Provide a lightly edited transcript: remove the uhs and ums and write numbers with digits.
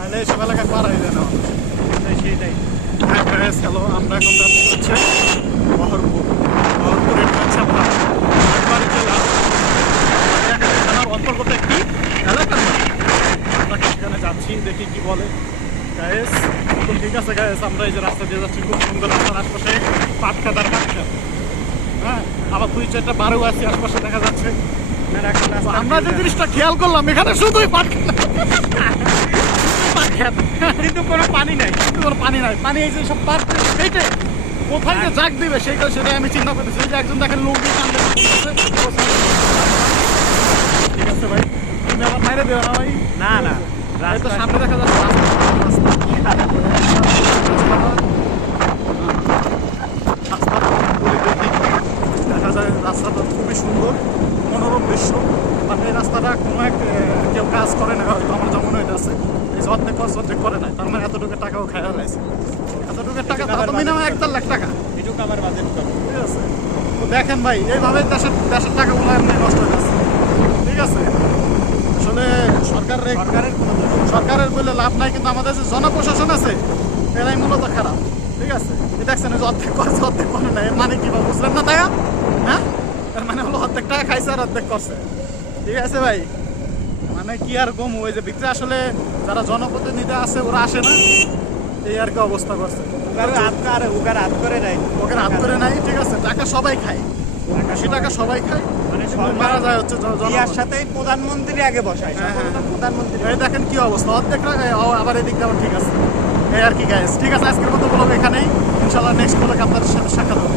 নাহলে এসব এলাকায় পার হয়ে যায় না মানুষ। সেটাই। হ্যালো, আমরা এখন যাচ্ছি হচ্ছে বহরমপুর। বহরমপুর এটা হচ্ছে আমরা রাজবাড়ী জেলা থানার অন্তর্গত একটি এলাকার নাম। আমরা সেখানে যাচ্ছি, দেখি কি বলে। গায়েস তো ঠিক আছে গায়েস, আমরা এই যে রাস্তা দিয়ে যাচ্ছি, খুব সুন্দর রাস্তার আশপাশে পাট খাতার পাট খাত। হ্যাঁ, আবার 2-4টা বারও আছে আশপাশে দেখা যাচ্ছে। আমরা যে জিনিসটা খেয়াল করলাম এখানে শুধুই পাট খাত, কিন্তু কোনো পানি নাই। কোনো পানি নাই। পানি এই যে সব পাট সেইটে কোথায় যে জাগ দিবে সেটাই আমি চিন্তা করতেছি। এই যে একজন দেখেন লোক দিয়ে কান্দে ঠিক আছে ভাই, তুমি আবার মাইরে দেবে না ভাই। না না, এই তো সামনে দেখা যাচ্ছে দেখা যায় রাস্তাটা খুবই সুন্দর, মনোরম দৃশ্য। মানে এই রাস্তাটা কোনো এক কেউ কাজ করে না, হয়তো আমার যেমন হয়ে আছে এই অর্ধেক খরচ অর্ধেক করে নাই, তার মানে এতটুকু টাকাও খাইয়া রয়েছে। এতটুকু টাকা তার তো মিনিমাম 1-4 লাখ টাকা, এটুকু আমার বাজেট কম। ঠিক আছে। তো দেখেন ভাই, এইভাবে দেশের টাকাগুলো এমনি নষ্ট হয়ে যাচ্ছে, ঠিক আছে। আসলে সরকারের বলে লাভ নাই, কিন্তু আমাদের যে জনপ্রশাসন আছে এরাই মূলত খারাপ, ঠিক আছে। এই দেখছেন যে অর্ধেক করছে অর্ধেক করে না, এর মানে কি বা বুঝলেন না তাই? হ্যাঁ, এর মানে হলো অর্ধেক টাকা খাইছে আর অর্ধেক করছে, ঠিক আছে ভাই। মানে কি আর গম, ওই যে ভিতরে আসলে যারা জনপ্রতিনিধি আছে ওরা আসে না, এই আর কি অবস্থা করছে। উগার হাত করে নাই, ওকে হাত করে নাই, ঠিক আছে। টাকা সবাই খায়, বেশি টাকা সবাই খায়, মানে কিন্তু মারা যায় হচ্ছে ইয়ার সাথে প্রধানমন্ত্রী আগে বসায়। প্রধানমন্ত্রী এই দেখেন কি অবস্থা, অর্ধেক টাকা আবার এদিক দিয়ে ঠিক আছে। এই আর কি গাইস, ঠিক আছে। আজকের মতো ব্লগ এখানেই, ইনশাল্লাহ নেক্সট ব্লগে আপনাদের সাথে সাক্ষাৎ হবে।